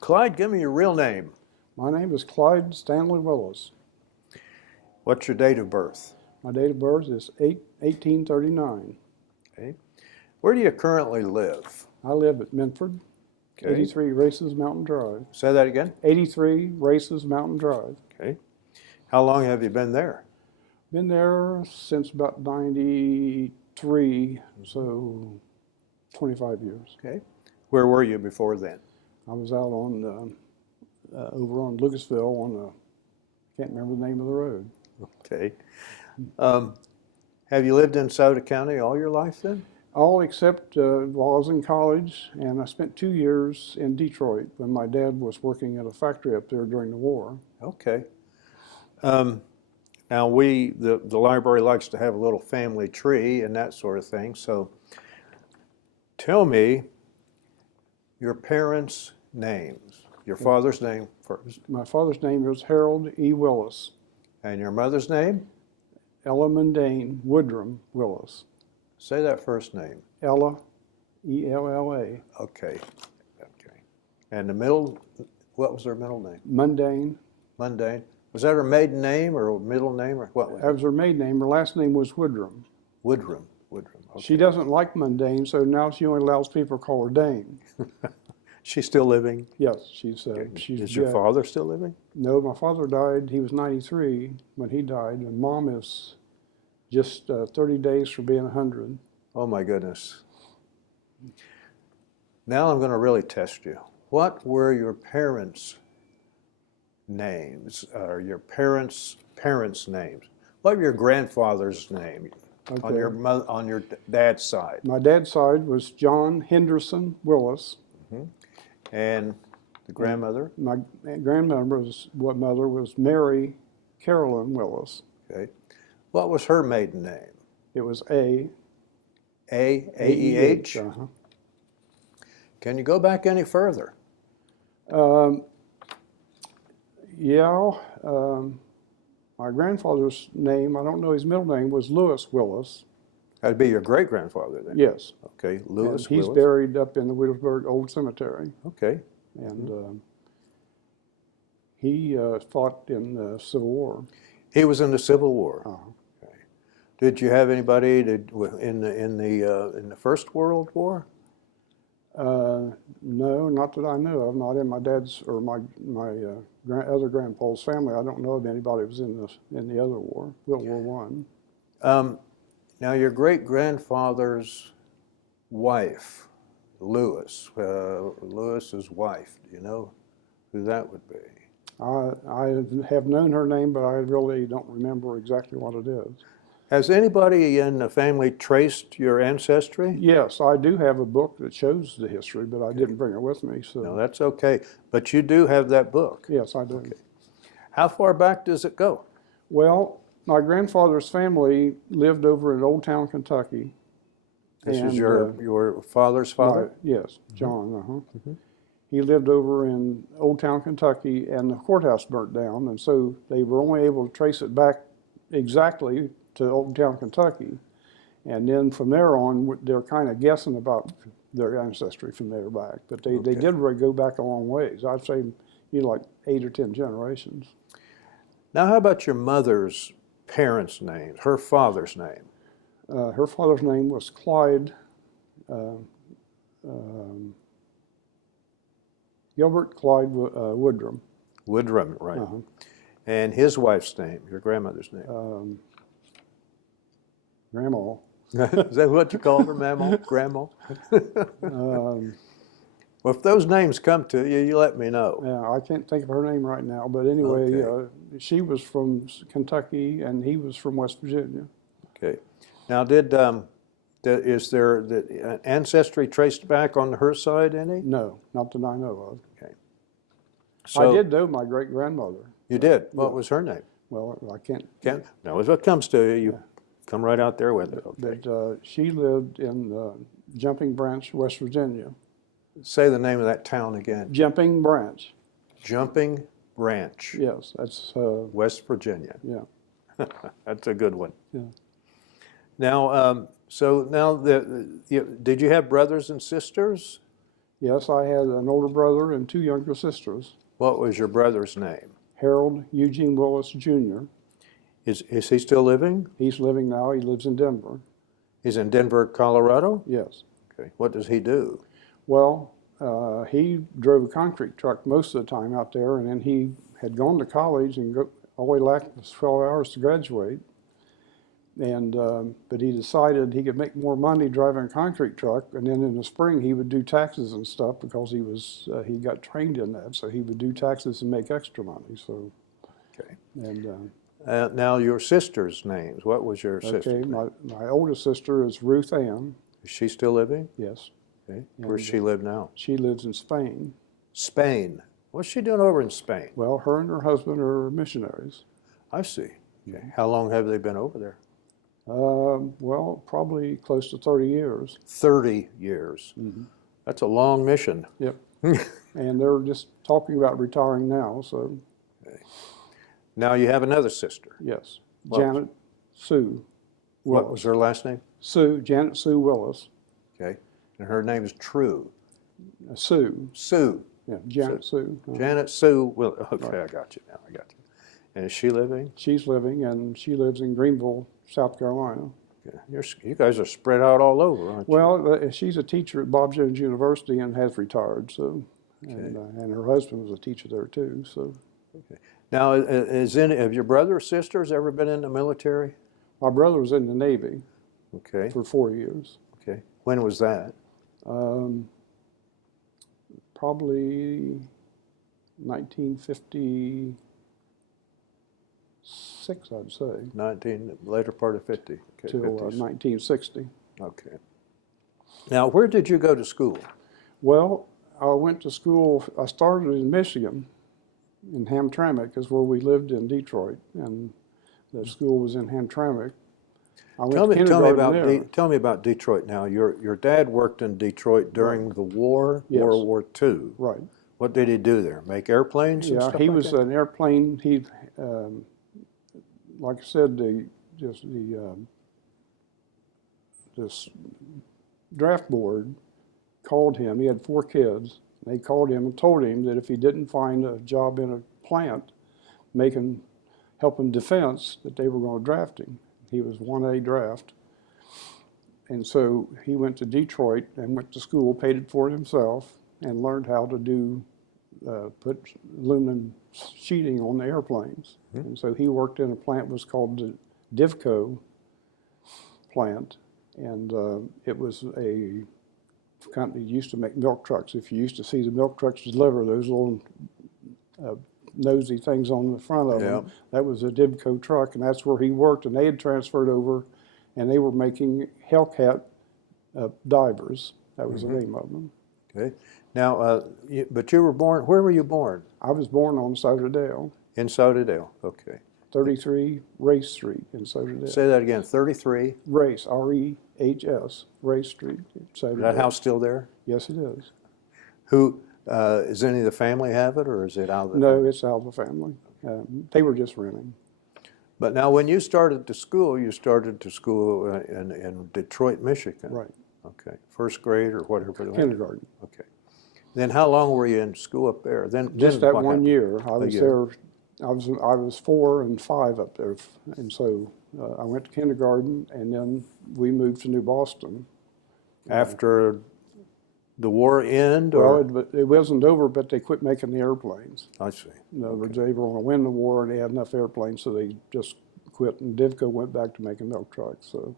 Clyde, give me your real name. My name is Clyde Stanley Willis. What's your date of birth? My date of birth is 1839. Okay. Where do you currently live? I live at Minford, Okay. 83 Races Mountain Drive. Say that again? 83 Races Mountain Drive. Okay. How long have you been there? Been there since about 93, so 25 years. Okay. Where were you before then? I was out on over on Lucasville on I can't remember the name of the road. Okay. Have you lived in Sauter County all your life then? All except while I was in college, and I spent 2 years in Detroit when my dad was working at a factory up there during the war. Okay. Now the library likes to have a little family tree and that sort of thing. So tell me your parents' names. Your father's name first. My father's name was Harold E. Willis. And your mother's name? Ella Mundane Woodrum Willis. Say that first name. Ella, E-L-L-A. Okay. Okay. And the middle, what was her middle name? Mundane. Mundane. Was that her maiden name or middle name or what was That it? was her maiden name. Her last name was Woodrum. Woodrum. Woodrum. Okay. She doesn't like Mundane, so now she only allows people to call her Dane. She's still living? Yes, she's Is your father still living? No, my father died. He was 93 when he died, and Mom is just 30 days from being 100. Oh my goodness. Now I'm going to really test you. What were your parents' names, or your parents' names? What were your grandfather's name on your dad's side? My dad's side was John Henderson Willis. And the grandmother? My grandmother was Mary Carolyn Willis. Okay. What was her maiden name? It was A. A-E-H? Uh-huh. Can you go back any further? My grandfather's name, I don't know his middle name, was Lewis Willis. That'd be your great-grandfather then? Yes. Okay, Lewis And he's Willis. buried up in the Williamsburg Old Cemetery. Okay. And he fought in the Civil War. He was in the Civil War. Uh-huh. Okay. Did you have anybody in the First World War? No, not that I know of. Not in my dad's or my other grandpa's family. I don't know of anybody who was in the other war, World War I. Now, your great-grandfather's wife, Lewis's wife, do you know who that would be? I have known her name, but I really don't remember exactly what it is. Has anybody in the family traced your ancestry? Yes, I do have a book that shows the history, but I didn't bring it with me. So No, that's okay. But you do have that book. yes, I do. Okay. How far back does it go? Well, my grandfather's family lived over in Old Town, Kentucky. This is And, your father's father? Yes, John. He lived over in Old Town, Kentucky, and the courthouse burnt down, and so they were only able to trace it back exactly to Old Town, Kentucky. And then from there on, they're kind of guessing about their ancestry from there back. But they did really go back a long ways. I'd say, like 8 or 10 generations. Now, how about your mother's parents' names, her father's name? Her father's name was Clyde, Gilbert Clyde Woodrum. Woodrum, right. And his wife's name, your grandmother's name? Grandma. Is that what you call her, Mama? Grandma? Well, if those names come to you, you let me know. Yeah, I can't think of her name right now, but anyway, Okay. She was from Kentucky and he was from West Virginia. Okay. Now, is there the ancestry traced back on her side any? No, not that I know of. Okay. I did know my great grandmother. You did? What was her name? Well, I can't. No, if it comes to you, you come right out there with it. Okay. But she lived in Jumping Branch, West Virginia. Say the name of that town again. Jumping Branch. Jumping Branch. Yes, that's West Virginia. yeah. That's a good one. Yeah. Now, did you have brothers and sisters? Yes, I had an older brother and 2 younger sisters. What was your brother's name? Harold Eugene Willis Jr. Is he still living? He's living now. He lives in Denver. He's in Denver, Colorado? Yes. Okay. What does he do? Well, he drove a concrete truck most of the time out there, and then he had gone to college and all he lacked was 12 hours to graduate. And but he decided he could make more money driving a concrete truck, and then in the spring he would do taxes and stuff because he got trained in that, so he would do taxes and make extra money. So, Okay. and Now your sister's names. What was your sister's okay, name? my oldest sister is Ruth Ann. Is she still living? Yes, Okay. Where does she live now? she lives in Spain. Spain. What's she doing over in Spain? Well, her and her husband are missionaries. I see. Okay. How long have they been over there? Well, probably close to 30 years. 30 years. Mm-hmm. That's a long mission. Yep. And they're just talking about retiring now, so Now you have another sister. yes. What- Janet Sue. What was her last name? Janet Sue Willis. Okay. And her name is True. Sue. Sue. Yeah, Janet Sue. Janet Sue. Well, okay, I got you now. I got you. And is she living? She's living, and she lives in Greenville, South Carolina. Okay. You guys are spread out all over, aren't you? Well, she's a teacher at Bob Jones University and has retired. So, and her husband was a teacher there too. So, Okay. Now, has any of your brother or sisters ever been in the military? my brother was in the Navy Okay. for 4 years. Okay. When was that? Probably 1956, I'd say, Later part of 50. Okay. till 50s. 1960. Okay. Now, where did you go to school? Well, I went to school. I started in Michigan, in Hamtramck, is where we lived in Detroit, and the school was in Hamtramck. I went to kindergarten there. Tell me about Detroit now. Your dad worked in Detroit during the war, Yes. World War II. Right. What did he do there? Make airplanes and Yeah, stuff he like was that? an airplane. Like I said, this draft board called him. He had 4 kids. They called him and told him that if he didn't find a job in a plant helping defense, that they were going to draft him. He was 1A draft. And so he went to Detroit and went to school, paid it for himself, and learned how to put aluminum sheeting on the airplanes. Mm-hmm. And so he worked in a plant that was called the Divco plant. And it was a company that used to make milk trucks. If you used to see the milk trucks deliver, those little nosy things on the front of them, that was a Divco truck, and that's where he worked. And they had transferred over, and they were making Hellcat divers. That was the name of them. Okay. Now, but you were born, where were you born? I was born on Soderdale, In Soderdale. Okay. 33 Race Street in Soderdale. Say that again. 33. Race, R-E-H-S, Race Street, Is Soderdale. that house still there? Yes, it is. Who, does any of the family have it, or is it out of the No, it's out of the family. They were just renting. But now, when you started to school in Detroit, Michigan. Right. Okay. First grade or whatever. Kindergarten. Okay. Then how long were you in school up there? Then Just then that what 1 happened? year. I was year. there. I was 4 and 5 up there, and so I went to kindergarten, and then we moved to New Boston. After the war end, Well, or? it wasn't over, but they quit making the airplanes. I see. In other words, they were going to win the war, and they had enough airplanes, so they just quit. And Divco went back to making milk trucks. So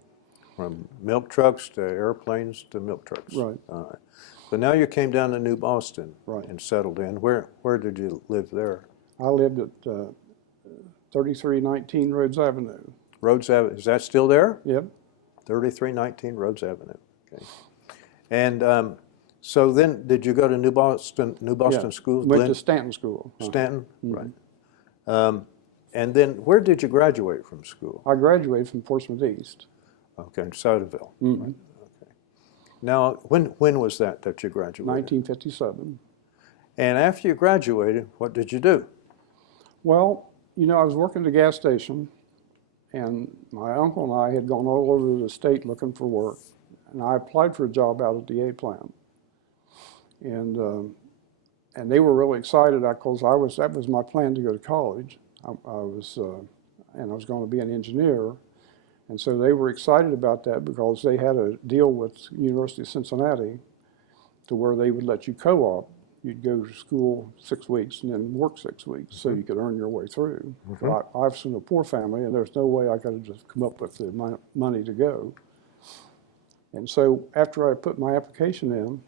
From milk trucks to airplanes to milk trucks. Right. All right. So now you came down to New Boston. Right. And settled in. Where did you live there? I lived at 3319 Rhodes Avenue. Rhodes Avenue. Is that still there? Yep. 3319 Rhodes Avenue. Okay. And so then, did you go to New Boston Yeah. School? Went to Stanton School. Stanton? Right. And then where did you graduate from school? I graduated from Portsmouth East. Okay, in Sodaville. Mm-hmm. Right. Okay. Now, when was that you graduated? 1957. And after you graduated, what did you do? Well, I was working at a gas station, and my uncle and I had gone all over the state looking for work, and I applied for a job out at the A plant. and they were really excited because that was my plan to go to college. I was going to be an engineer, and so they were excited about that because they had a deal with University of Cincinnati to where they would let you co-op. You'd go to school 6 weeks and then work 6 weeks so you could earn your way through. So I was from a poor family, and there's no way I could have just come up with the money to go. And so after I put my application in,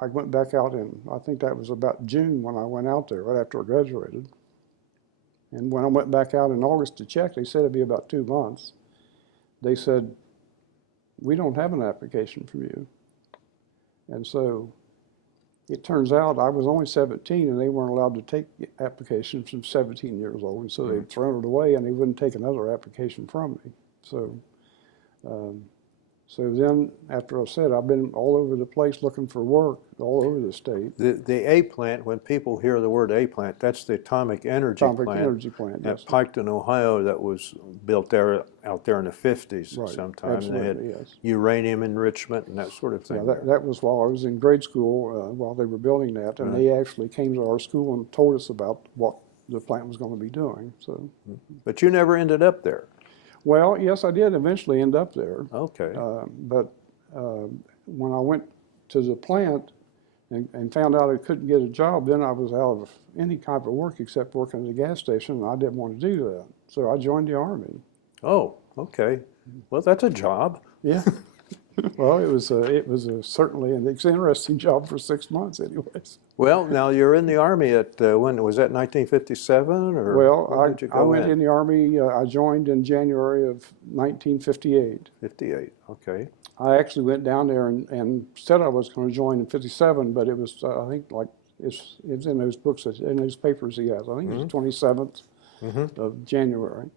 I went back out in, I think that was about June when I went out there, right after I graduated. And when I went back out in August to check, they said it'd be about 2 months. They said, we don't have an application from you. And so it turns out I was only 17 and they weren't allowed to take applications from 17 years old. And so they'd thrown it away and they wouldn't take another application from me. So then, after I said, I've been all over the place looking for work, all over the state. The A plant, when people hear the word A plant, that's the atomic energy plant Yes. at Piketon, Ohio, that was built out there in the 50s Right. sometime. Absolutely, and they had yes. uranium enrichment and that sort of thing. Yeah, that was while I was in grade school, while they were building that, and they actually came to our school and told us about what the plant was going to be doing. So, But you never ended up there. well, yes, I did eventually end up there. Okay. But when I went to the plant and found out I couldn't get a job, then I was out of any type of work except working at a gas station, and I didn't want to do that. So I joined the Army. Oh, okay. Well, that's a job. Yeah. Well, it was certainly an interesting job for 6 months, anyways. Well, now you're in the Army at, when was that, 1957? Or Well, when did you I go went in the Army, I joined in January of 1958. 58, okay. I actually went down there and said I was going to join in 57, but it was, I think, like, it's in those books, in those papers he has. I think it was 27th of January.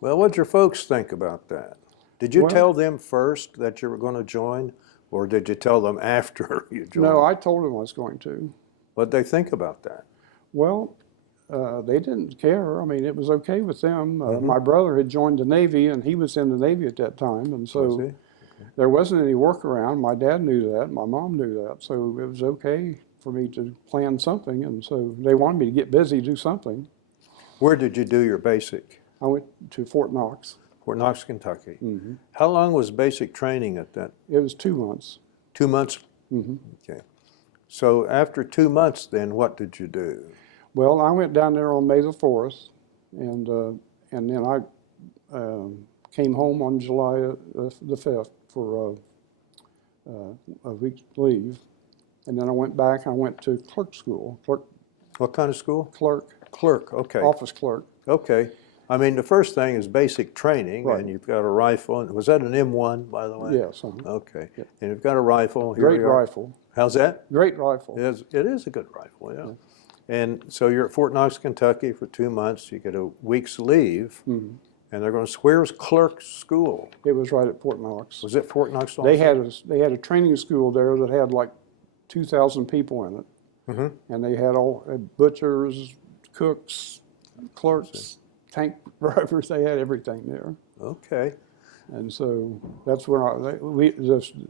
Well, what'd your folks think about that? Did you tell them first that you were going to join, or did you tell them after you joined? No, I told them I was going to. What'd they think about that? Well, they didn't care. I mean, it was okay with them. My brother had joined the Navy, and he was in the Navy at that time, and so there wasn't any work around. My dad knew that. My mom knew that. So it was okay for me to plan something, and so they wanted me to get busy, do something. Where did you do your basic? I went to Fort Knox. Fort Knox, Kentucky. How long was basic training at that? It was 2 months. 2 months? Okay. So after 2 months, then what did you do? Well, I went down there on May the 4th, and then I came home on July the 5th for a week's leave, and then I went back. I went to clerk school. What kind of school? Clerk. Clerk, okay. Office clerk. Okay. I mean, the first thing is basic training, Right. and you've got a rifle. And was that an M1, by the way? Yes. Okay. Yep. And you've got a rifle. Here Great we are. rifle. How's that? Great rifle. It is a good rifle, yeah. And so you're at Fort Knox, Kentucky for 2 months. You get a week's leave, and they're going to, where's Clerk School? It was right at Fort Knox. Was it Fort Knox also? They had a training school there that had like 2,000 people in it, and they had all butchers, cooks, clerks, tank drivers. They had everything there. Okay. And so that's where the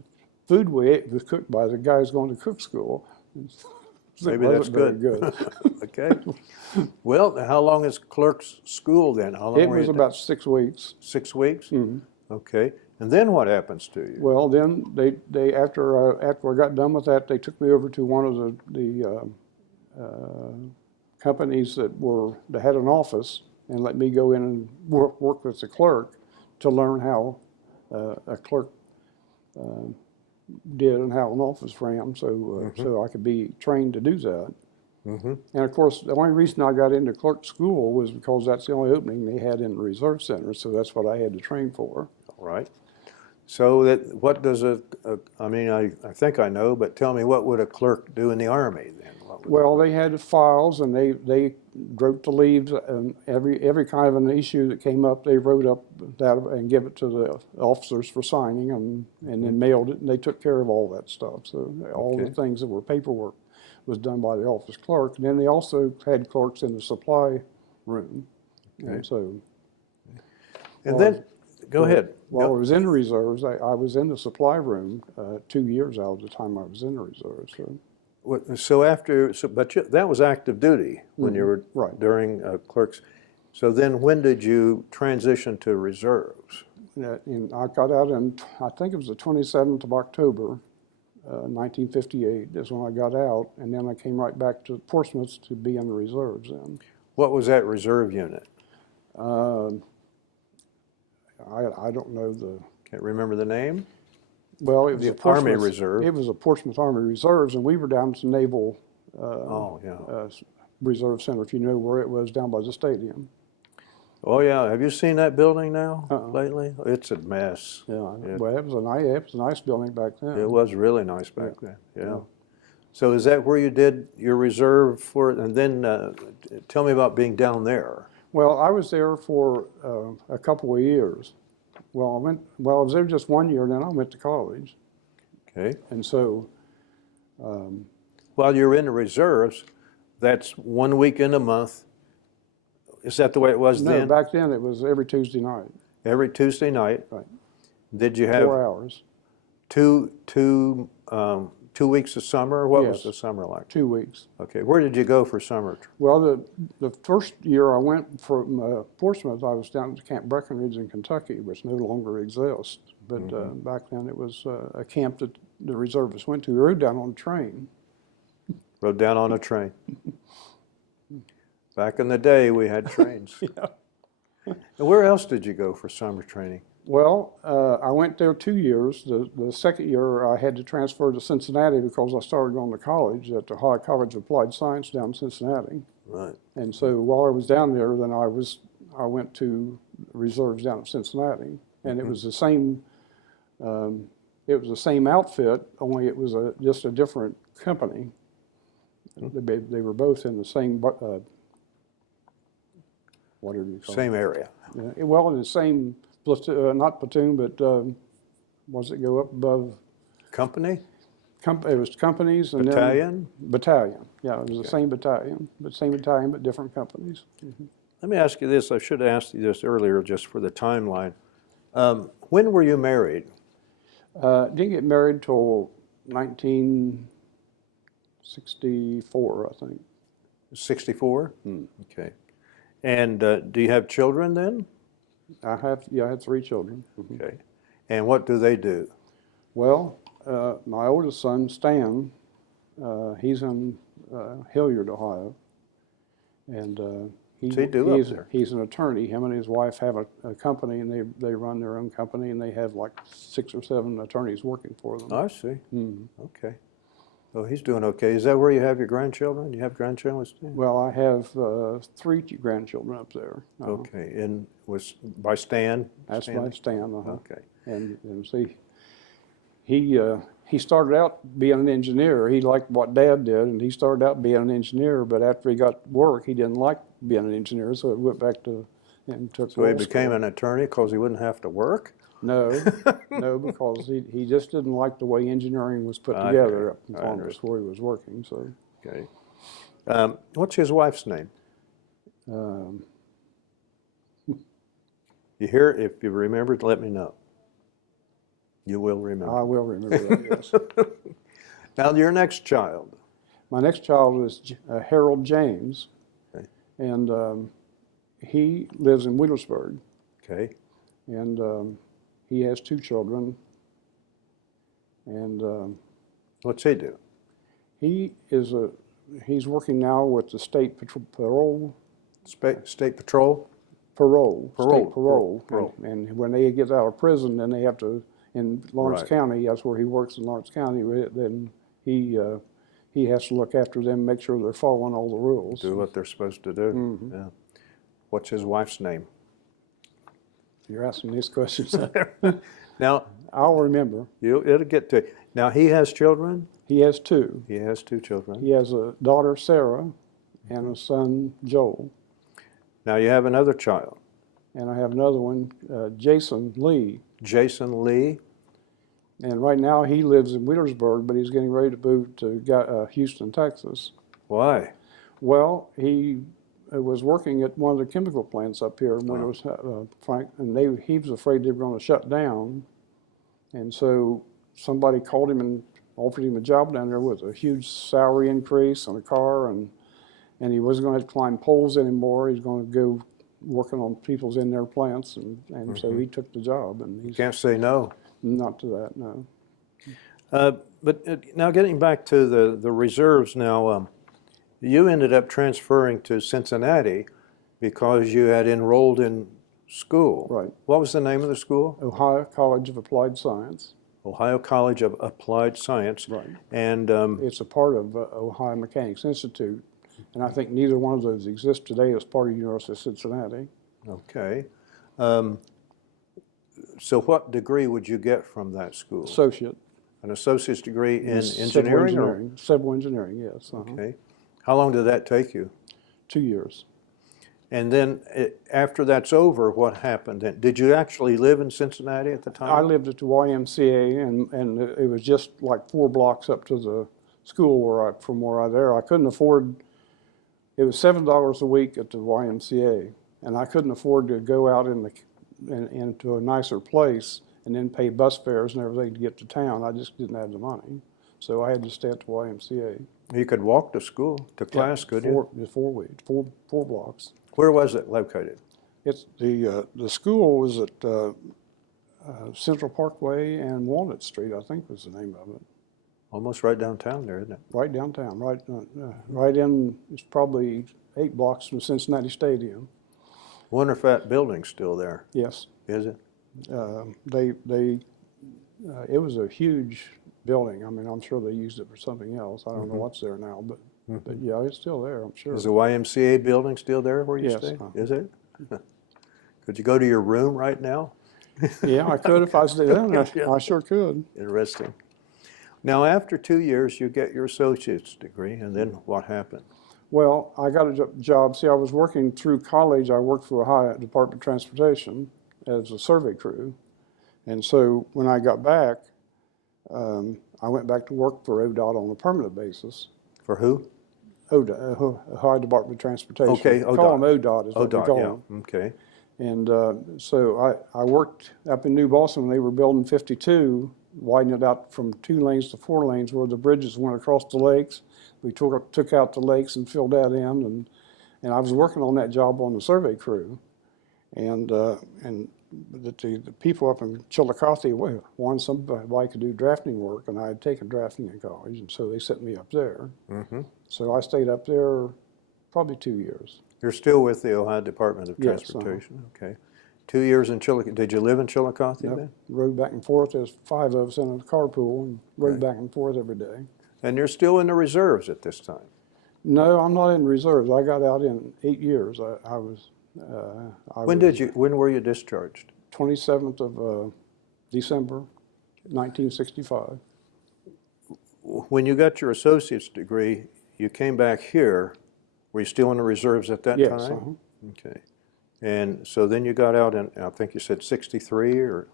food we ate was cooked by the guys going to cook school. Maybe that's very good. Okay. Well, how long is Clerk's school then? How long It were was you about 6 weeks. 6 weeks? Okay. And then what happens to you? Well, then they after I got done with that, they took me over to one of the companies that had an office and let me go in and work with the clerk to learn how a clerk did and how an office ran, so I could be trained to do that. And of course, the only reason I got into clerk school was because that's the only opening they had in the Reserve Center, so that's what I had to train for. All right. So what does I mean, I think I know, but tell me, what would a clerk do in the Army then? Well, they had files, and they wrote the leaves, and every kind of an issue that came up, they wrote up that and give it to the officers for signing, and then mailed it, and they took care of all that stuff. So all the things that were paperwork was done by the office clerk. And then they also had clerks in the supply room. And so... And then, Go ahead. While I Go. was in the reserves, I was in the supply room 2 years out of the time I was in the reserves. So after, that was active duty when you were Right. during clerks. So then when did you transition to reserves? And I got out in, I think it was the 27th of October, 1958 is when I got out, and then I came right back to Portsmouth to be in the reserves then. What was that reserve unit? I don't know the, Can't remember the name? well, it was The a Portsmouth, Army Reserve. It was a Portsmouth Army Reserves, and we were down at the Naval Oh, yeah. Reserve Center, if you know where it was, down by the stadium. Oh, yeah. Have you seen that building now Uh-uh. lately? It's a mess. Yeah, well, it was a nice building back then. It was really nice back then, yeah. So is that where you did your reserve for, and then tell me about being down there. Well, I was there for a couple of years. Well, I was there just 1 year, then I went to college. Okay. And so, While you're in the reserves, that's 1 weekend a month. Is that the way it was no, then? back then it was every Tuesday night. Every Tuesday night? Right. Did you have 4 hours, two weeks of summer? What was Yes. the summer like? 2 weeks. Okay. Where did you go for summer? Well, the first year I went from Portsmouth, I was down to Camp Breckenridge in Kentucky, which no longer exists. But back then it was a camp that the reservists went to. We rode down on a train. Rode down on a train. Back in the day, we had trains. Yeah. And where else did you go for summer training? Well, I went there 2 years. The second year I had to transfer to Cincinnati because I started going to college at the Ohio College of Applied Science down in Cincinnati. Right. And so while I was down there, then I went to reserves down in Cincinnati, and it was the same. It was the same outfit, only it was just a different company. They were both in the same. Whatever you call Same area. it. Well, in the same platoon, not platoon, but was it go up above? Company? It was companies and Battalion? then battalion. Yeah, it was the same battalion, but different companies. Let me ask you this. I should have asked you this earlier just for the timeline. When were you married? Didn't get married till 1964, I think. 64? Okay. And do you have children then? I had 3 children. Okay. And what do they do? Well, my oldest son, Stan, he's in Hilliard, Ohio, and What's he do up there? he's an attorney. Him and his wife have a company, and they run their own company, and they have like 6 or 7 attorneys working for them. I see. Okay. So he's doing okay. Is that where you have your grandchildren? You have grandchildren with Stan? Well, I have 3 grandchildren up there. Okay. And was by Stan? That's Stanley? by Stan. Okay. And see, he started out being an engineer. He liked what Dad did, and he started out being an engineer. But after he got work, he didn't like being an engineer, so he went back to and took. So he law became school. an attorney because he wouldn't have to work? No, no, because he just didn't like the way engineering was put I together hear up in you. I Columbus where he was working. So, Okay. What's his wife's name? You hear? If you remember, let me know. You will remember. I will remember that. Yes. Now, your next child. My next child is Harold James, Okay. and he lives in Wheelersburg, Okay. and he has 2 children, and What's he do? he's working now with the state parole. State Patrol? Parole. Parole, State parole. parole. And when they get out of prison, then they have to, in Lawrence Right. County, that's where he works in Lawrence County, then he has to look after them, make sure they're following all the rules. Do what they're supposed to do. Yeah. What's his wife's name? You're asking these questions. Now, I'll remember. it'll get to it. Now, he has children? He has 2. He has 2 children. He has a daughter, Sarah, and a son, Joel. Now, you have another child, And I have another one, Jason Lee. Jason Lee. And right now he lives in Wheelersburg, but he's getting ready to move to Houston, Texas. Why? Well, he was working at one of the chemical plants up here when it was Frank, and he was afraid they were going to shut down, and so somebody called him and offered him a job down there with a huge salary increase and a car, and he wasn't going to have to climb poles anymore. He's going to go working on people's in their plants, and so he took the job. And You can't say no. Not to that, no. But now getting back to the reserves now, you ended up transferring to Cincinnati because you had enrolled in school. Right. What was the name of the school? Ohio College of Applied Science. Ohio College of Applied Science. Right. And It's a part of Ohio Mechanics Institute, and I think neither one of those exists today as part of the University of Cincinnati. okay. So what degree would you get from that school? Associate. An associate's degree in Civil engineering? engineering. Civil engineering, yes. Okay. How long did that take you? 2 years. And then after that's over, what happened then? Did you actually live in Cincinnati at the time? I lived at the YMCA, and it was just like 4 blocks up to the school from where I there. I couldn't afford. It was $7 a week at the YMCA, and I couldn't afford to go out into a nicer place and then pay bus fares and everything to get to town. I just didn't have the money, so I had to stay at the YMCA. You could walk to school, to class, couldn't you? 4 blocks. Where was it located? It's the school was at Central Parkway and Walnut Street, I think was the name of it. Almost right downtown there, isn't it? Right downtown, right in. It's probably 8 blocks from Cincinnati Stadium. Wonder if that building's still there. Yes, Is it? it was a huge building. I mean, I'm sure they used it for something else. I don't know what's there now, but yeah, it's still there, I'm sure. Is the YMCA building still there where you Yes, stay? Is it? Could you go to your room right now? Yeah, I could if I stayed down there. I sure could. Interesting. Now, after 2 years, you get your associate's degree, and then what happened? Well, I got a job. See, I was working through college. I worked for Ohio Department of Transportation as a survey crew. And so when I got back, I went back to work for ODOT on a permanent basis. For who? ODOT, Ohio Department of Transportation. Okay, Call them ODOT is what we ODOT, call yeah. them. Okay. And so I worked up in New Boston when they were building 52, widening it out from 2 lanes to 4 lanes where the bridges went across the lakes. We took out the lakes and filled that in, and I was working on that job on the survey crew. And the people up in Chillicothe wanted somebody could do drafting work, and I had taken drafting in college, and so they sent me up there. So I stayed up there probably 2 years. You're still with the Ohio Department of Yes, Transportation? Okay. 2 years in Chillicothe. Did you live in Chillicothe then? Rode back and forth. There's 5 of us in a carpool and rode back and forth every day. And you're still in the reserves at this time? No, I'm not in reserves. I got out in 8 years. When were you discharged? 27th of December, 1965. When you got your associate's degree, you came back here. Were you still in the reserves at that Yes. time? Okay. And so then you got out in, I think you said 63 or?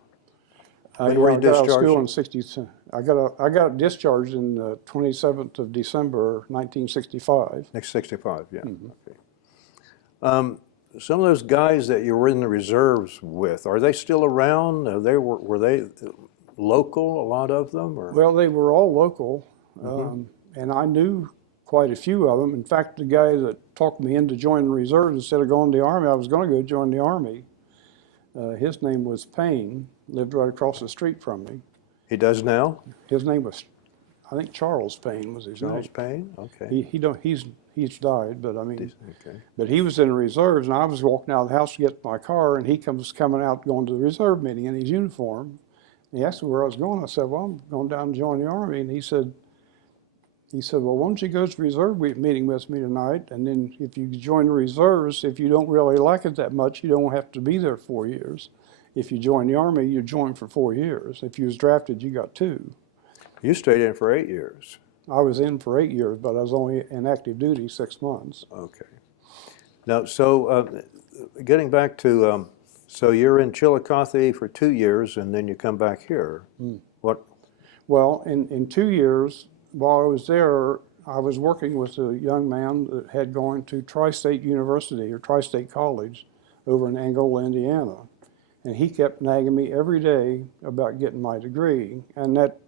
When were you I got out of discharged? school in 60. I got discharged in the 27th of December, 1965. Next 65, yeah. Okay. Some of those guys that you were in the reserves with, are they still around? Were they local, a lot of them? Or? Well, they were all local, and I knew quite a few of them. In fact, the guy that talked me into joining the reserves instead of going to the Army, I was going to go join the Army. His name was Payne, lived right across the street from me. He does now? His name was, I think Charles Payne was his Charles name. Payne? Okay. He's died, but I mean, Okay. but he was in the reserves, and I was walking out of the house to get my car, and he comes coming out going to the reserve meeting in his uniform. And he asked me where I was going. I said, well, I'm going down to join the Army. And he said, well, why don't you go to the reserve meeting with me tonight? And then if you join the reserves, if you don't really like it that much, you don't have to be there 4 years. If you join the Army, you join for 4 years. If you was drafted, you got 2. You stayed in for 8 years. I was in for 8 years, but I was only in active duty 6 months. Okay. Now, so getting back to, so you're in Chillicothe for 2 years, and then you come back here. What? Well, in 2 years, while I was there, I was working with a young man that had gone to Tri-State University or Tri-State College over in Angola, Indiana. And he kept nagging me every day about getting my degree. And that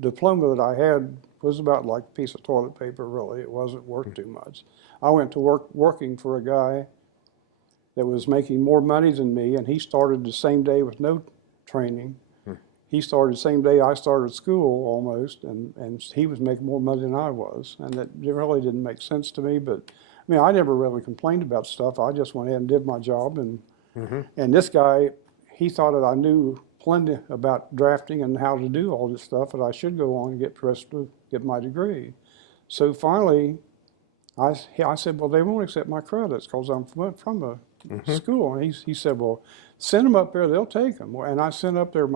diploma that I had was about like a piece of toilet paper, really. It wasn't worth too much. I went to working for a guy that was making more money than me, and he started the same day with no training. He started the same day I started school almost, and he was making more money than I was. And that really didn't make sense to me, but I mean, I never really complained about stuff. I just went ahead and did my job. And this guy, he thought that I knew plenty about drafting and how to do all this stuff, that I should go on and get pressed to get my degree. So finally, I said, well, they won't accept my credits because I'm from a school. And he said, well, send them up there, they'll take them. And I sent up there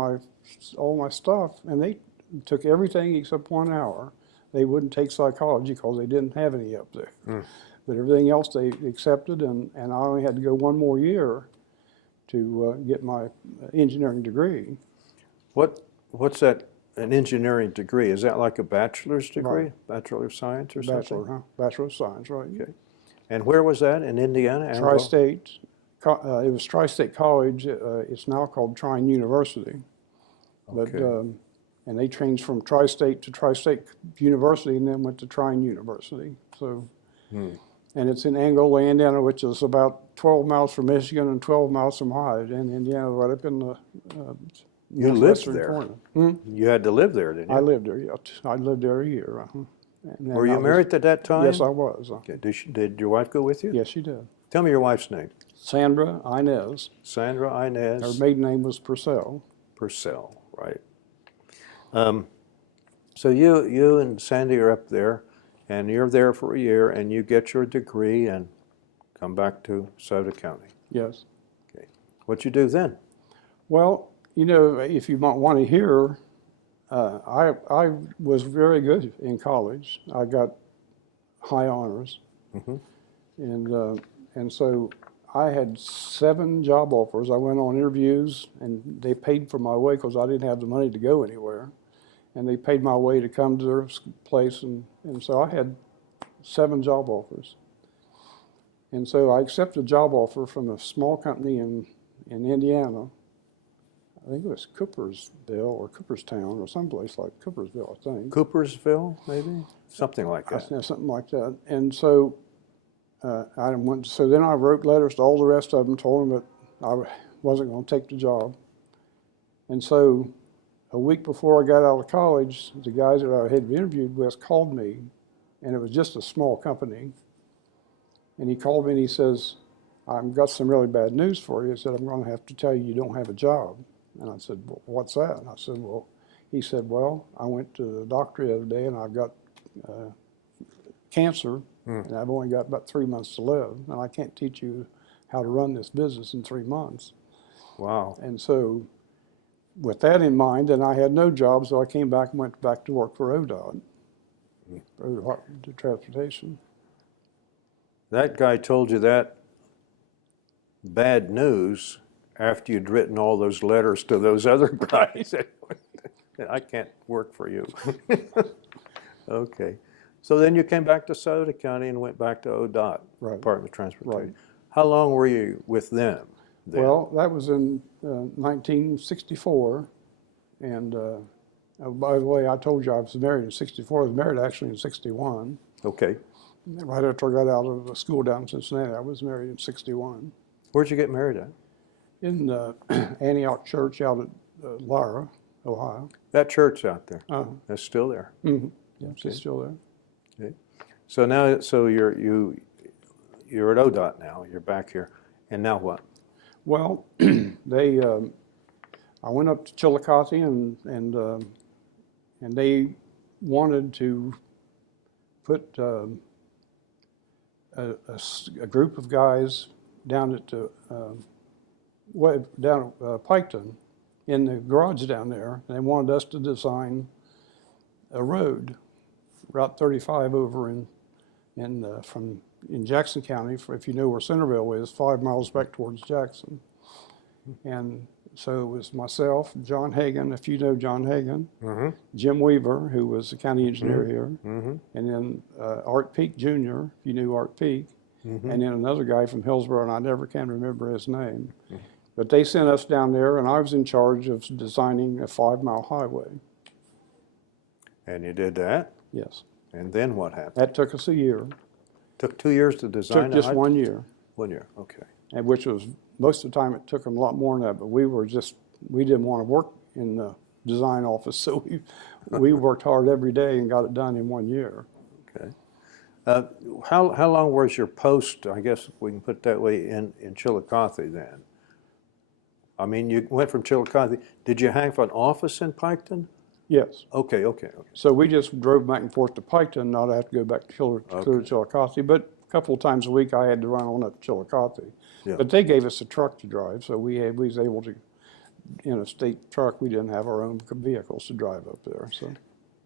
all my stuff, and they took everything except 1 hour. They wouldn't take psychology because they didn't have any up there. But everything else they accepted, and I only had to go 1 more year to get my engineering degree. What's that, an engineering degree? Is that like a bachelor's degree? Right. Bachelor of Science or Bachelor, something? huh? Bachelor of Science, right. Okay. And where was that, in Indiana? Tri-State. It was Tri-State College. It's now called Trine University. But, Okay. and they changed from Tri-State to Tri-State University and then went to Trine University. So, and it's in Angola, Indiana, which is about 12 miles from Michigan and 12 miles from Hyde, and Indiana, right up in the You lived northwestern there? corner. You had to live there, didn't you? I lived there, yeah. I lived there a year. And Were you married at that time? Yes, I was. Okay. Did your wife go with you? Yes, she did. Tell me your wife's name. Sandra Inez. Sandra Inez. Her maiden name was Purcell. Purcell, right. So you and Sandy are up there, and you're there for a year, and you get your degree and come back to Sauter County. Yes. Okay. What'd you do then? Well, you know, if you might want to hear, I was very good in college. I got high honors, and so I had 7 job offers. I went on interviews, and they paid for my way because I didn't have the money to go anywhere, and they paid my way to come to their place, and so I had 7 job offers. And so I accepted a job offer from a small company in Indiana. I think it was Coopersville or Cooperstown or someplace like Coopersville, I think. Coopersville, maybe? Something like that. Yeah, something like that. And so so then I wrote letters to all the rest of them, told them that I wasn't going to take the job. And so a week before I got out of college, the guys that I had interviewed with called me, and it was just a small company. And he called me and he says, I've got some really bad news for you. He said, I'm going to have to tell you you don't have a job. And I said, well, what's that? And I said, well, he said, well, I went to the doctor the other day and I've got cancer, and I've only got about 3 months to live, and I can't teach you how to run this business in 3 months. Wow. And so with that in mind, then I had no job, so I came back and went back to work for ODOT, for the transportation. That guy told you that bad news after you'd written all those letters to those other guys. I can't work for you. Okay. So then you came back to Sauter County and went back to ODOT, Right. Department of Transportation. Right. How long were you with them then? Well, that was in 1964, and by the way, I told you I was married in 64. I was married actually in 61. Okay. Right after I got out of school down in Cincinnati, I was married in 61. Where'd you get married at? In Antioch Church out at Lyra, Ohio. That church out there. Uh-huh. That's still there. Mm-hmm. Yeah, she's still there. Okay. So now, you're at ODOT now. You're back here, and now what? Well, I went up to Chillicothe and they wanted to put a group of guys down at Piketon in the garage down there. And they wanted us to design a road, Route 35 over in Jackson County, if you know where Centerville is, 5 miles back towards Jackson. And So it was myself, John Hagan, if you know John Hagan, Mm-hmm. Jim Weaver, who was the county engineer here, Mm-hmm. and then Art Peak Jr., if you knew Art Peak, Mm-hmm. and then another guy from Hillsborough, and I never can remember his name. But they sent us down there, and I was in charge of designing a 5-mile highway. And you did that, Yes. and then what happened? That took us a year. Took 2 years to design Took just a 1 year, 1 year, okay. and which was, most of the time it took them a lot more than that, but we didn't want to work in the design office, so we worked hard every day and got it done in 1 year. Okay. How long was your post, I guess we can put it that way, in Chillicothe then? I mean, you went from Chillicothe. Did you have an office in Piketon? Yes. Okay. So we just drove back and forth to Piketon, not have to go back to Chillicothe, but a couple of times a week I had to run on up to Chillicothe. Yeah. But they gave us a truck to drive, so we was able to, in a state truck, we didn't have our own vehicles to drive up there. So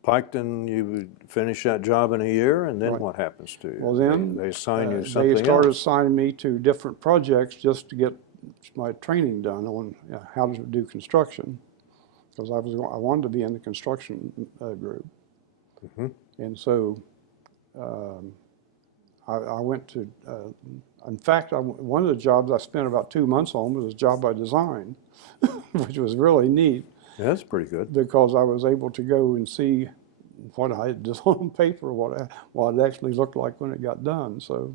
Piketon, you would finish that job in a year, and then Right. what happens to you? Well, then They assign you something they started else. assigning me to different projects just to get my training done on how to do construction, because I wanted to be in the construction group. Mm-hmm. And so I went to, in fact, one of the jobs I spent about 2 months on was a job by design, which was really neat Yeah, that's pretty good. because I was able to go and see what I had just on paper, what it actually looked like when it got done. So,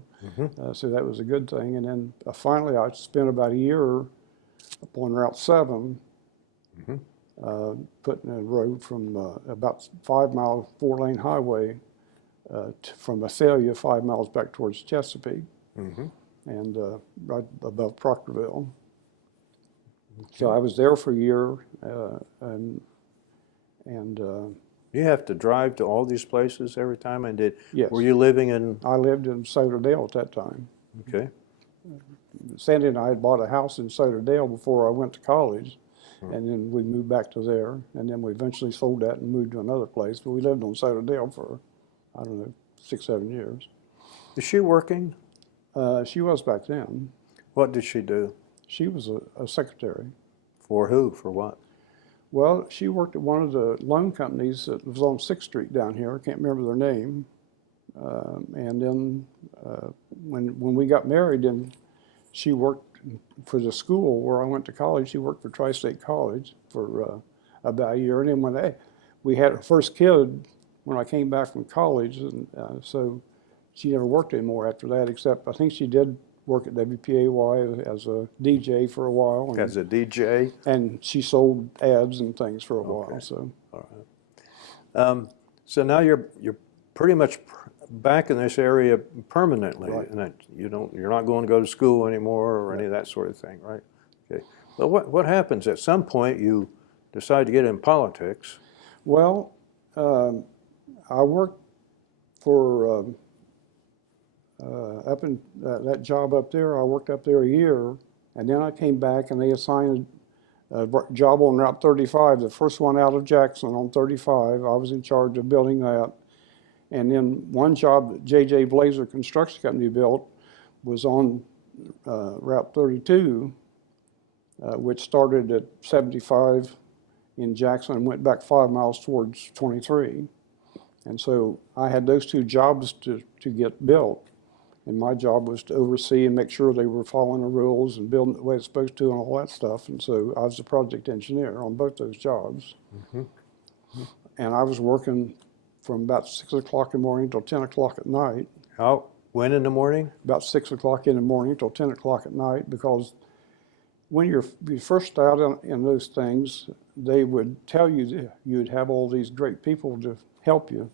so that was a good thing. And then finally, I spent about a year up on Route 7, putting a road from about 5 mile 4-lane highway from Athalia 5 miles back towards Chesapeake, and right above Proctorville. So I was there for a year, and You have to drive to all these places every time, and Yes. were you living in, I lived in Soderdale at that time. okay, Sandy and I had bought a house in Soderdale before I went to college, and then we moved back to there, and then we eventually sold that and moved to another place. But we lived on Soderdale for, I don't know, 6, 7 years. is she working? She was back then. What did she do? She was a secretary. For who? For what? Well, she worked at one of the loan companies that was on 6th Street down here. I can't remember their name. And then when we got married, then she worked for the school where I went to college. She worked for Tri-State College for about a year. And then when we had our first kid when I came back from college, and so she never worked anymore after that, except I think she did work at WPAY as a DJ for a while. As a DJ? And she sold ads and things for a while. So So now you're pretty much back in this area permanently, Right. and you're not going to go to school anymore or any of that sort of thing, right? Okay. But what happens at some point? You decide to get in politics. Well, I worked for up in that job up there. I worked up there a year, and then I came back, and they assigned a job on Route 35, the first one out of Jackson on 35. I was in charge of building that. And then one job that J.J. Blazer Construction Company built was on Route 32, which started at 75 in Jackson and went back 5 miles towards 23. And so I had those two jobs to get built. And my job was to oversee and make sure they were following the rules and building the way it's supposed to and all that stuff. And so I was the project engineer on both those jobs. And I was working from about 6 o'clock in the morning till 10 o'clock at night. When in the morning? About 6 o'clock in the morning till 10 o'clock at night, because when you first start in those things, they would tell you that you'd have all these great people to help you.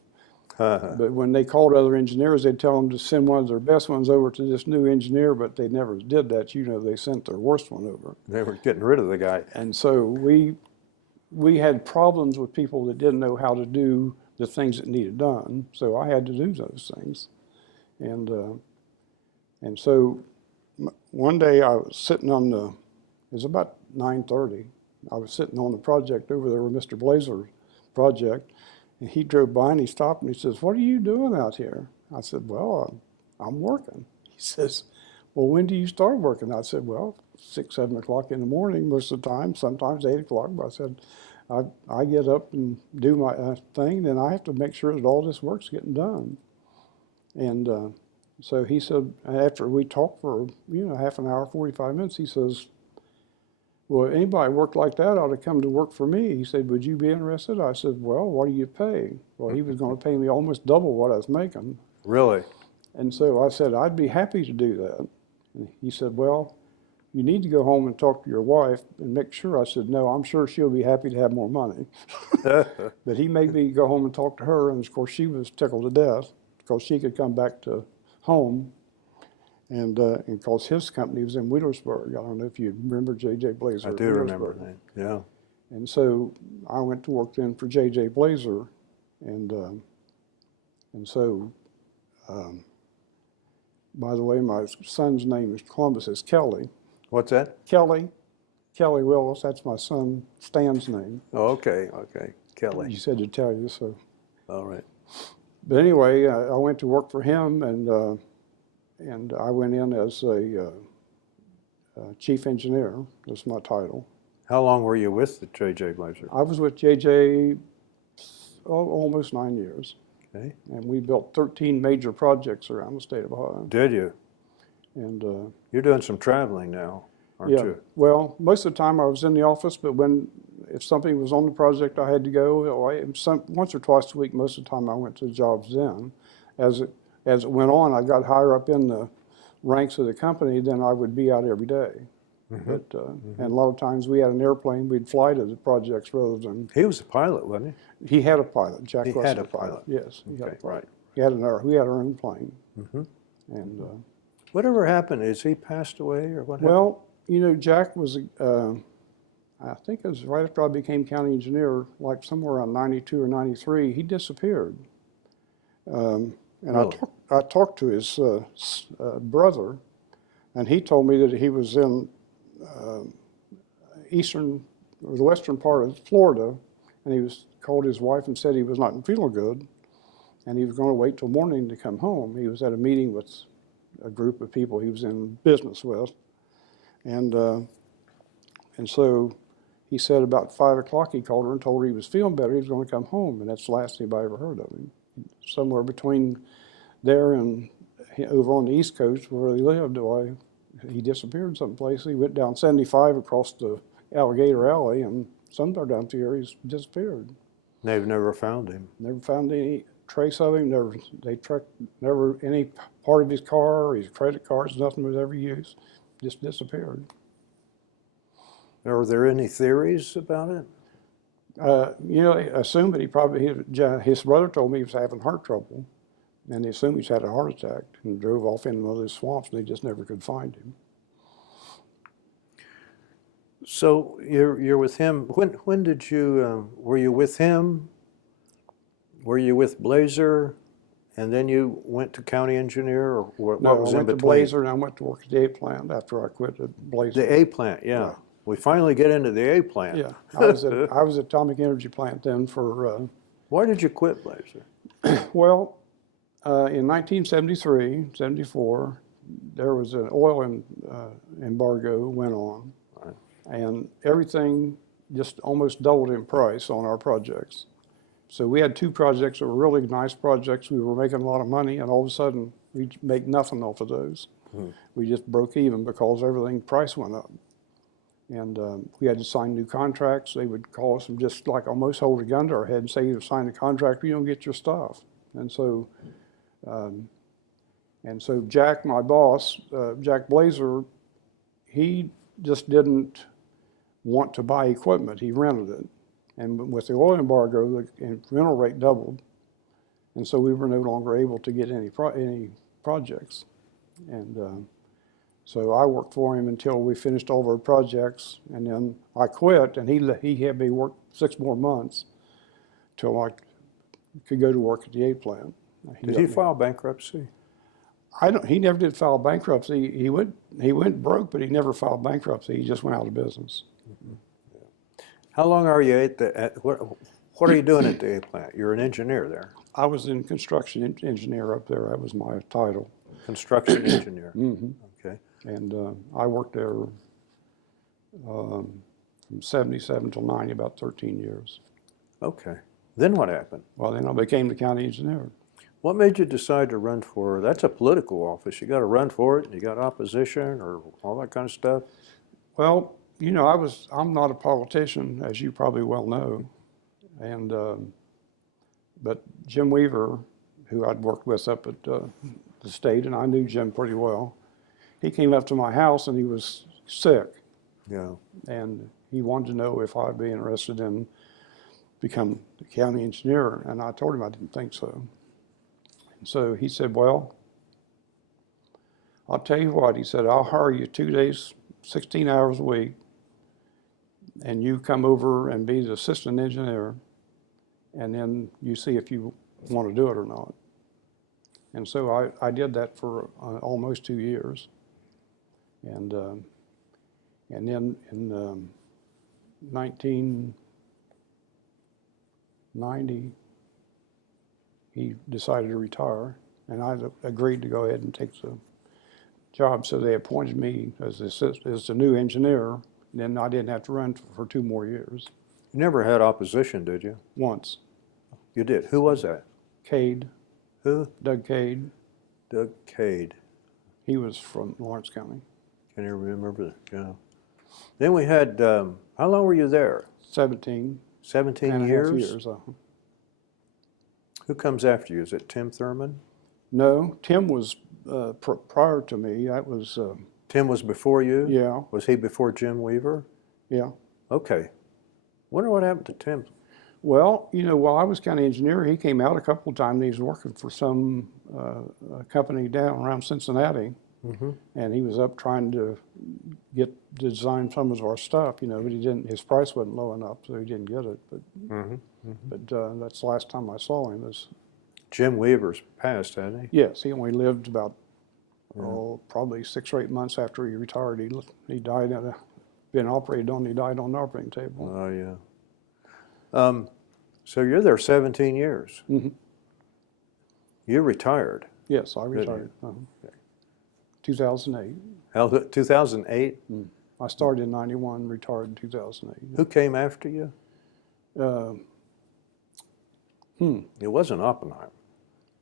But when they called other engineers, they'd tell them to send one of their best ones over to this new engineer, but they never did that. You know, they sent their worst one over. They were getting rid of the guy. And so we had problems with people that didn't know how to do the things that needed done. So I had to do those things. And so one day I was sitting on it was about 9:30. I was sitting on the project over there with Mr. Blazer's project. And he drove by and he stopped and he says, "What are you doing out here?" I said, "Well, I'm working." He says, "Well, when do you start working?" I said, "Well, 6, 7 o'clock in the morning most of the time, sometimes 8 o'clock. But I said, I get up and do my thing, then I have to make sure that all this work's getting done. And so he said, after we talked for, half an hour, 45 minutes, he says, well, anybody work like that ought to come to work for me. He said, would you be interested? I said, well, what do you pay? Well, he was going to pay me almost double what I was making. Really? And so I said, I'd be happy to do that. And he said, well, you need to go home and talk to your wife and make sure. I said, no, I'm sure she'll be happy to have more money. But he made me go home and talk to her, and of course she was tickled to death because she could come back to home. And because his company was in Wheelersburg. I don't know if you remember J.J. Blazer. I do remember that, yeah. And so I went to work then for J.J. Blazer. And so, by the way, my son's name is Columbus. It's Kelly. What's that? Kelly Willis. That's my son Stan's name. Oh, okay, Kelly. You said to tell you, so. All right. But anyway, I went to work for him, and I went in as a chief engineer. That's my title. How long were you with the J.J. Blazer? I was with J.J. Almost 9 years. Okay. And we built 13 major projects around the state of Ohio. Did you? And you're doing some traveling now, aren't yeah, you? well, most of the time I was in the office, but if something was on the project I had to go, once or twice a week, most of the time I went to jobs then. As it went on, I got higher up in the ranks of the company, then I would be out every day. Mm-hmm. But, and a lot of times we had an airplane, we'd fly to the projects rather than... He was a pilot, wasn't He had a pilot. Jack he? He was had a pilot. pilot. Yes, he had a Okay, pilot. right. We had our own plane. Mm-hmm. And Whatever happened? Is he passed away or what happened? well, Jack was, I think it was right after I became county engineer, like somewhere around 92 or 93, he disappeared. And Really? I talked to his brother, and he told me that he was in the western part of Florida, and he called his wife and said he was not feeling good, and he was going to wait till morning to come home. He was at a meeting with a group of people he was in business with, and so he said about 5 o'clock he called her and told her he was feeling better, he was going to come home, and that's the last anybody ever heard of him. Somewhere between there and over on the East Coast where he lived, he disappeared someplace. He went down 75 across the Alligator Alley, and somewhere down through here he's disappeared. They've never found him. Never found any trace of him. Never any part of his car or his credit cards. Nothing was ever used. Just disappeared. Are there any theories about it? They assume that his brother told me he was having heart trouble, and they assumed he's had a heart attack and drove off into one of those swamps, and they just never could find him. So you're with him. When did you were you with him? Were you with Blazer, and then you went to county engineer, or what No, was I in went to between? Blazer, and I went to work at the A plant after I quit at Blazer. The A plant, yeah. Yeah. We finally get into the A plant. Yeah, I was at Atomic Energy Plant then for. Why did you quit Blazer? Well, in 1973, 74, there was an oil embargo went on, Right. and everything just almost doubled in price on our projects. So we had two projects that were really nice projects. We were making a lot of money, and all of a sudden we'd make nothing off of those. We just broke even because everything price went up. And we had to sign new contracts. They would call us and just like almost hold a gun to our head and say, you sign the contract or you don't get your stuff. And so Jack, my boss, Jack Blazer, he just didn't want to buy equipment. He rented it. And with the oil embargo, the rental rate doubled. And so we were no longer able to get any projects. And so I worked for him until we finished all of our projects, and then I quit, and he had me work 6 more months till I could go to work at the A plant. Did he file bankruptcy? He never did file bankruptcy. He went broke, but he never filed bankruptcy. He just went out of business. Mm-hmm. Yeah. How long are you what are you doing at the A plant? You're an engineer there. I was in construction engineer up there. That was my title. Construction engineer. Mm-hmm. Okay. And I worked there from 77 till 90, about 13 years. Okay. Then what happened? Well, then I became the county engineer. What made you decide to run for, that's a political office. You got to run for it, and you got opposition or all that kind of stuff? Well, you know, I'm not a politician, as you probably well know. And, but Jim Weaver, who I'd worked with up at the state, and I knew Jim pretty well, he came up to my house and he was sick. Yeah. And he wanted to know if I'd be interested in become the county engineer. And I told him I didn't think so. And so he said, well, I'll tell you what, he said, I'll hire you 2 days, 16 hours a week, and you come over and be the assistant engineer, and then you see if you want to do it or not. And so I did that for almost 2 years. And then in 1990, he decided to retire, and I agreed to go ahead and take the job. So they appointed me as the new engineer, and then I didn't have to run for 2 more years. You never had opposition, did you? Once. You did. Who was that? Cade. Who? Doug Cade. Doug Cade. He was from Lawrence County. Can you remember that? Yeah. Then we had, how long were you there? 17. 17 and years? a half years. Who comes after you? Is it Tim Thurman? No, Tim was prior to me. That was, Tim was before you? yeah, Was he before Jim Weaver? yeah. Okay. Wonder what happened to Tim. Well, you know, while I was county engineer, he came out a couple of times. He was working for some company down around Cincinnati, and he was up trying to design some of our stuff, you know, but he didn't. His price wasn't low enough, so he didn't get it. But that's the last time I saw him. Jim Weaver's passed, hasn't he? Yes, he only lived about probably 6 or 8 months after he retired. He died been operated on. He died on the operating table. Oh, yeah. So you're there 17 years. You retired. Yes, I retired. 2008. Hell, 2008? I started in 91, retired in 2008. Who came after you? It wasn't Oppenheimer.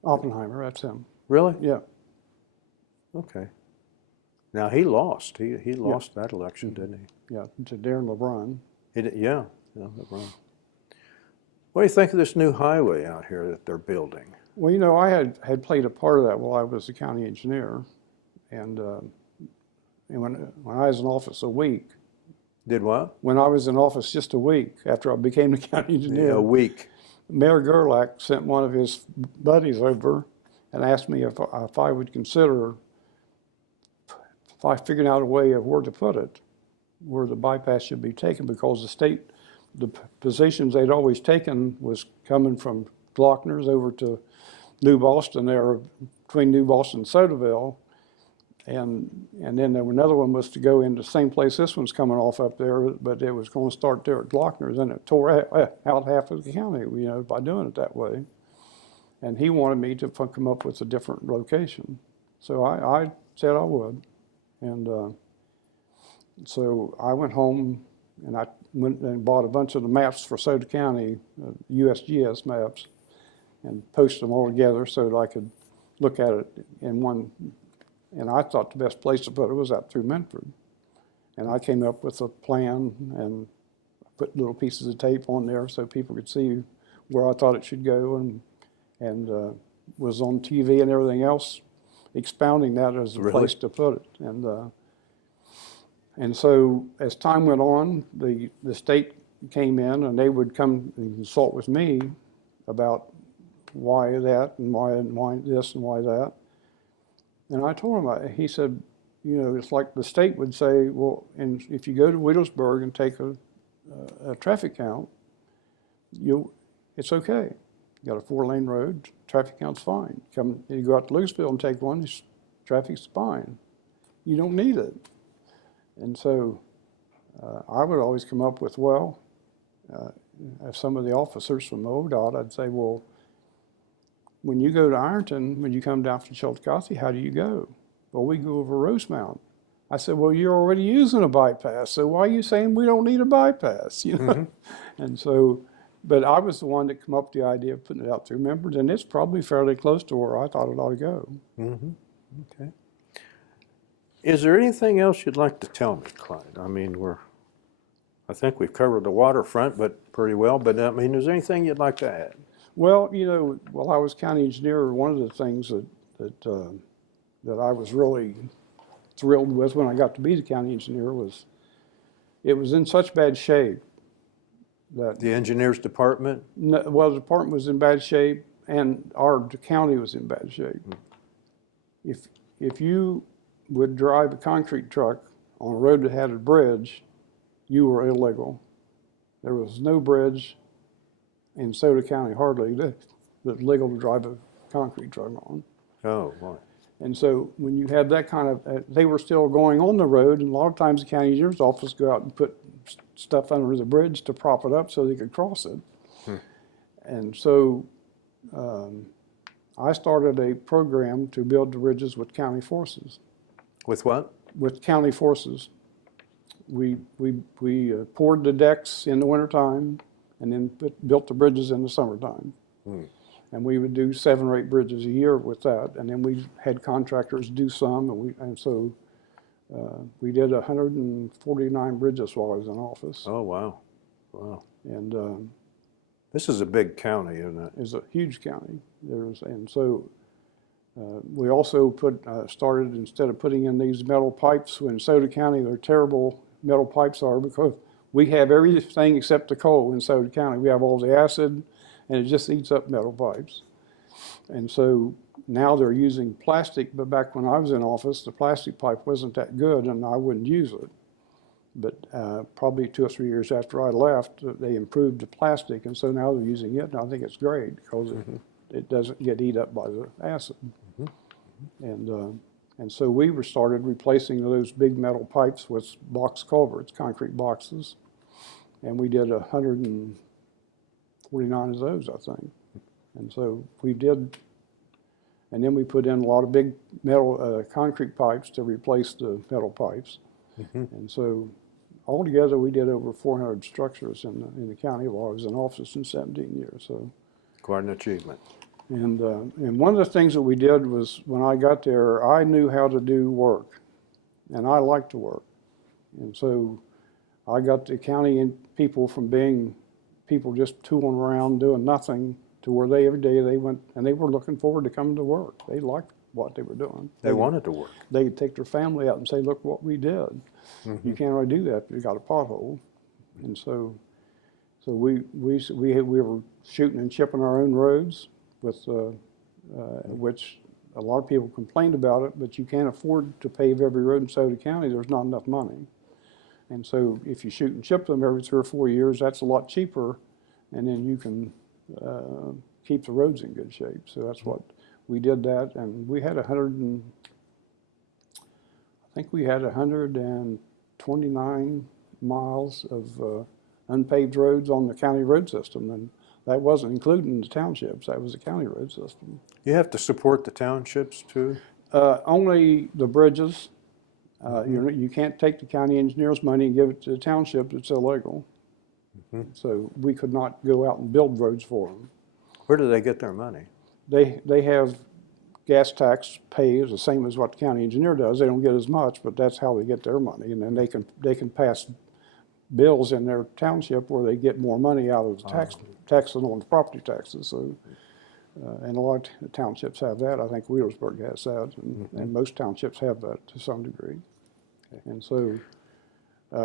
Oppenheimer, that's him. Really? Yeah. Okay. Now he lost. He lost that election, didn't he? Yeah, to Darren LeBrun. He did, yeah. LeBron. What do you think of this new highway out here that they're building? Well, you know, I had played a part of that while I was the county engineer, and when I was in office a week. Did what? When I was in office just a week after I became the county engineer. Yeah, a week. Mayor Gerlach sent one of his buddies over and asked me if I would consider, if I figured out a way of where to put it, where the bypass should be taken, because the positions they'd always taken was coming from Glockner's over to New Boston there, between New Boston and Sodaville. And then there was another one was to go into the same place this one's coming off up there, but it was going to start there at Glockner's, and it tore out half of the county, you know, by doing it that way. And he wanted me to come up with a different location. So I said I would. And so I went home and I went and bought a bunch of the maps for Soda County, USGS maps, and posted them all together so that I could look at it in one. And I thought the best place to put it was out through Medford. And I came up with a plan and put little pieces of tape on there so people could see where I thought it should go, and was on TV and everything else, expounding that as the place to put it. And so as time went on, the state came in and they would come and consult with me about why that and why this and why that. And I told him, he said, you know, it's like the state would say, well, and if you go to Willisburg and take a traffic count, it's okay. You got a 4-lane road, traffic count's fine. You go out to Louisville and take one, traffic's fine. You don't need it. And so I would always come up with, well, if some of the officers from ODOT, I'd say, well, when you go to Ironton, when you come down from Chillicothe, how do you go? Well, we go over Rosemount. I said, well, you're already using a bypass, so why are you saying we don't need a bypass? You know? And so, but I was the one that came up with the idea of putting it out through members, and it's probably fairly close to where I thought it ought to go. Okay. Is there anything else you'd like to tell me, Clyde? I mean, I think we've covered the waterfront, but pretty well. But I mean, is there anything you'd like to add? Well, you know, while I was county engineer, one of the things that I was really thrilled with when I got to be the county engineer was it was in such bad shape that The engineers department? well, the department was in bad shape and the county was in bad shape. If you would drive a concrete truck on a road that had a bridge, you were illegal. There was no bridge in Soda County hardly that's legal to drive a concrete truck on. Oh, boy. And so when you had that kind of, they were still going on the road, and a lot of times the county engineer's office go out and put stuff under the bridge to prop it up so they could cross it. And so I started a program to build the bridges with county forces. With what? With county forces. We poured the decks in the wintertime and then built the bridges in the summertime. And we would do 7 or 8 bridges a year with that. And then we had contractors do some, and so we did 149 bridges while I was in office. Oh, wow. Wow. And This is a big county, isn't it? it's a huge county. And so we also started, instead of putting in these metal pipes, in Soda County, they're terrible metal pipes are, because we have everything except the coal in Soda County. We have all the acid, and it just eats up metal pipes. And so now they're using plastic, but back when I was in office, the plastic pipe wasn't that good, and I wouldn't use it. But probably 2 or 3 years after I left, they improved the plastic, and so now they're using it, and I think it's great because it doesn't get eat up by the acid. And so we started replacing those big metal pipes with box culverts, concrete boxes, and we did 149 of those, I think. And so we did, and then we put in a lot of big metal concrete pipes to replace the metal pipes. And so altogether, we did over 400 structures in the county while I was in office in 17 years. So Quite an achievement. And one of the things that we did was, when I got there, I knew how to do work, and I liked to work. And so I got the county people from being people just tooling around doing nothing to where every day they went, and they were looking forward to coming to work. They liked what they were doing. They wanted to work. They could take their family out and say, look what we did. You can't really do that if you got a pothole. And so we were shooting and chipping our own roads, with which a lot of people complained about it, but you can't afford to pave every road in Soda County. There's not enough money. And so if you shoot and chip them every 3 or 4 years, that's a lot cheaper, and then you can keep the roads in good shape. So that's what we did that, and we had 129 miles of unpaved roads on the county road system, and that wasn't including the townships. That was the county road system. You have to support the townships too? Only the bridges. You can't take the county engineer's money and give it to the township. It's illegal. So we could not go out and build roads for them. Where do they get their money? They have gas tax pay the same as what the county engineer does. They don't get as much, but that's how they get their money. And then they can pass bills in their township where they get more money out of the taxing on the property taxes. So, and a lot of townships have that. I think Wheelersburg has that, and most townships have that to some degree. And so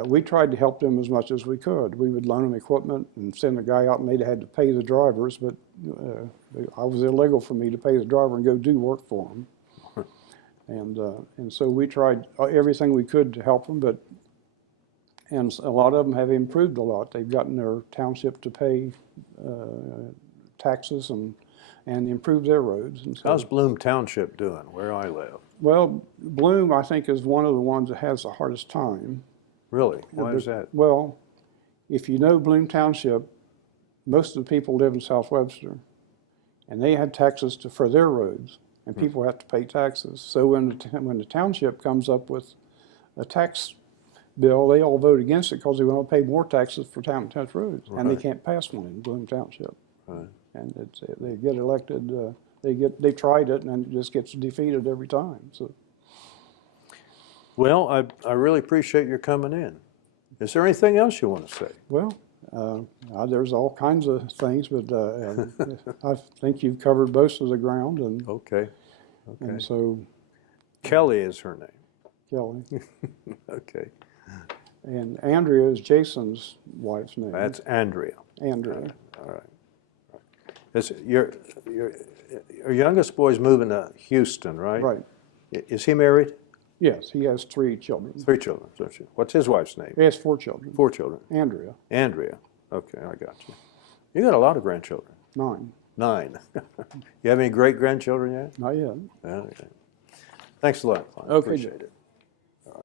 we tried to help them as much as we could. We would loan them equipment and send a guy out, and they had to pay the drivers, but I was illegal for me to pay the driver and go do work for them. And so we tried everything we could to help them, and a lot of them have improved a lot. They've gotten their township to pay taxes and improve their roads. And so, How's Bloom Township doing, where I live? well, Bloom, I think, is one of the ones that has the hardest time. Really? Why is that? Well, if you know Bloom Township, most of the people live in South Webster, and they had taxes for their roads, and people have to pay taxes. So when the township comes up with a tax bill, they all vote against it because they want to pay more taxes for town and touch roads, and they Right. can't pass one in Bloom Township. Right. And they get elected, they tried it, and it just gets defeated every time, so. Well, I really appreciate your coming in. Is there anything else you want to say? Well, there's all kinds of things, but I think you've covered most of the ground, and Okay. and so Kelly is her name. Kelly Okay. and Andrea is Jason's wife's name. That's Andrea. Andrea. All right. Your youngest boy's moving to Houston, right? Right. Is he married? Yes, he has 3 children. 3 children, don't you? What's his wife's name? He has 4 children. 4 children. Andrea, Andrea. Okay, I got you. You got a lot of grandchildren. 9. 9. You have any great grandchildren yet? Not yet. Okay. Thanks a lot, Clyde. Okay, Appreciate it.